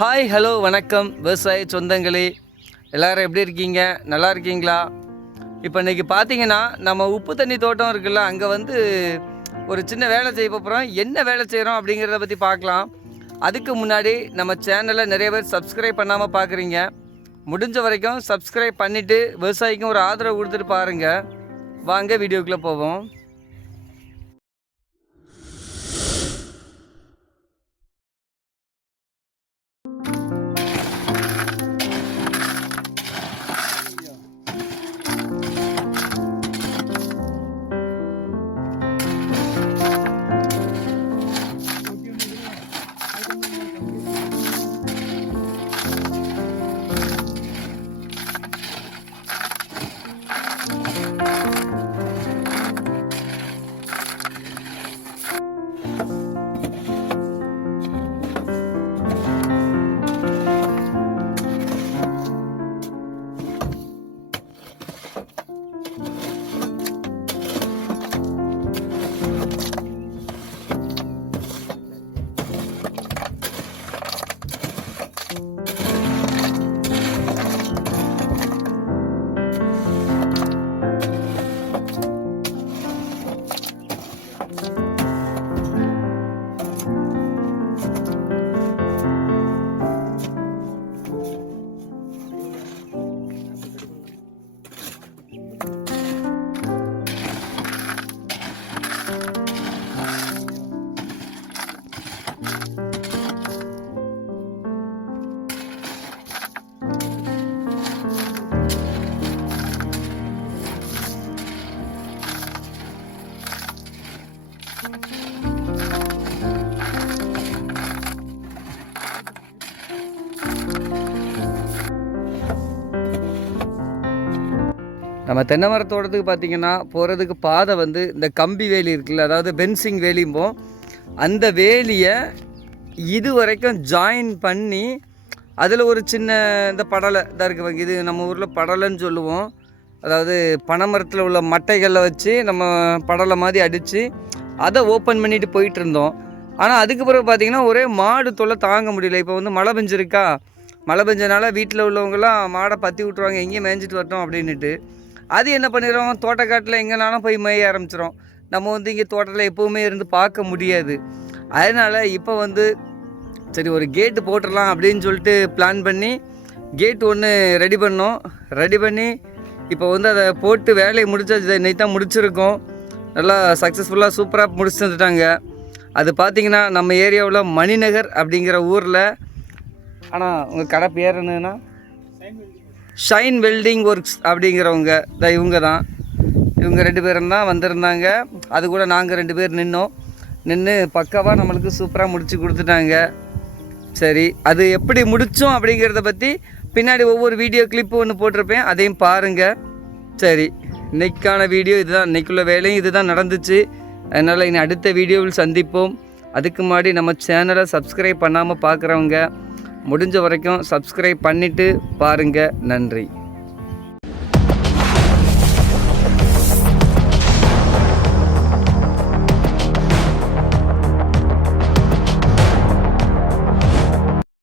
Hi hello வணக்கம் விவசாய சொந்தங்களே, எல்லோரும் எப்படி இருக்கீங்க? நல்லா இருக்கீங்களா? இப்போ இன்றைக்கி பார்த்தீங்கன்னா நம்ம உப்பு தண்ணி தோட்டம் இருக்குல்ல, அங்கே ஒரு சின்ன வேலை செய்ய போகிறோம். என்ன வேலை செய்கிறோம் அப்படிங்கிறத பற்றி பார்க்கலாம். அதுக்கு முன்னாடி நம்ம சேனலை நிறைய பேர் சப்ஸ்கிரைப் பண்ணாமல் பார்க்குறீங்க. முடிஞ்ச வரைக்கும் சப்ஸ்கிரைப் பண்ணிவிட்டு விவசாயிக்கும் ஒரு ஆதரவு கொடுத்துட்டு பாருங்கள். வாங்க வீடியோக்குள்ளே போவோம். நம்ம தென்னை மரத்தோட்டத்துக்கு பார்த்திங்கன்னா போகிறதுக்கு பாதை இந்த கம்பி வேலி இருக்குல்ல, அதாவது பென்சிங் வேலியும்போம். அந்த வேலியை இது வரைக்கும் ஜாயின் பண்ணி அதில் ஒரு சின்ன இந்த படலை இதாக இருக்குது. இது நம்ம ஊரில் படலைன்னு சொல்லுவோம். அதாவது பனைமரத்தில் உள்ள மட்டைகளில் வச்சு நம்ம படலை மாதிரி அடித்து அதை ஓப்பன் பண்ணிட்டு போயிட்டு இருந்தோம். ஆனால் அதுக்கு பிறகு பார்த்திங்கன்னா ஒரே மாடு தொல்லை தாங்க முடியல. இப்போ மழை பெஞ்சிருக்கா, மழை பெஞ்சனால வீட்டில் உள்ளவங்களாம் மாடை பற்றி விட்ருவாங்க, எங்கேயும் மேய்ஞ்சிட்டு வரட்டும் அப்படின்ட்டு. அது என்ன பண்ணிடுறோம், தோட்டக்காட்டில் எங்கேனாலும் போய் மேய ஆரம்பிச்சிடும். நம்ம இங்கே தோட்டத்தில் எப்போவுமே இருந்து பார்க்க முடியாது. அதனால் இப்போ சரி ஒரு கேட்டு போட்டுடலாம் அப்படின்னு சொல்லிட்டு பிளான் பண்ணி கேட்டு ஒன்று ரெடி பண்ணோம். ரெடி பண்ணி இப்போ அதை போட்டு வேலையை முடிச்சு இன்னைக்கு தான் முடிச்சிருக்கோம். நல்லா சக்ஸஸ்ஃபுல்லாக சூப்பராக முடிச்சு வந்துட்டாங்க. அது பார்த்திங்கன்னா நம்ம ஏரியாவில் மணிநகர் அப்படிங்கிற ஊரில். ஆனால் உங்கள் கடை பேர் என்னன்னா ஷைன் வெல்டிங் ஒர்க்ஸ் அப்படிங்கிறவங்க இவங்க தான். இவங்க 2 பேரும் தான் வந்திருந்தாங்க. அது கூட நாங்கள் 2 பேர் நின்று பக்காவாக நம்மளுக்கு சூப்பராக முடித்து கொடுத்துட்டாங்க. சரி, அது எப்படி முடித்தோம் அப்படிங்கிறத பற்றி பின்னாடி ஒவ்வொரு வீடியோ கிளிப்பு ஒன்று போட்டிருப்பேன், அதையும் பாருங்கள். சரி, இன்றைக்கான வீடியோ இதுதான். இன்றைக்குள்ள வேலையும் இதுதான் நடந்துச்சு. அதனால் இனி அடுத்த வீடியோவில் சந்திப்போம். அதுக்கு முன்னாடி நம்ம சேனலை சப்ஸ்கிரைப் பண்ணாமல் பார்க்குறவங்க முடிஞ்ச வரைக்கும் சப்ஸ்கிரைப் பண்ணிவிட்டு பாருங்கள். நன்றி.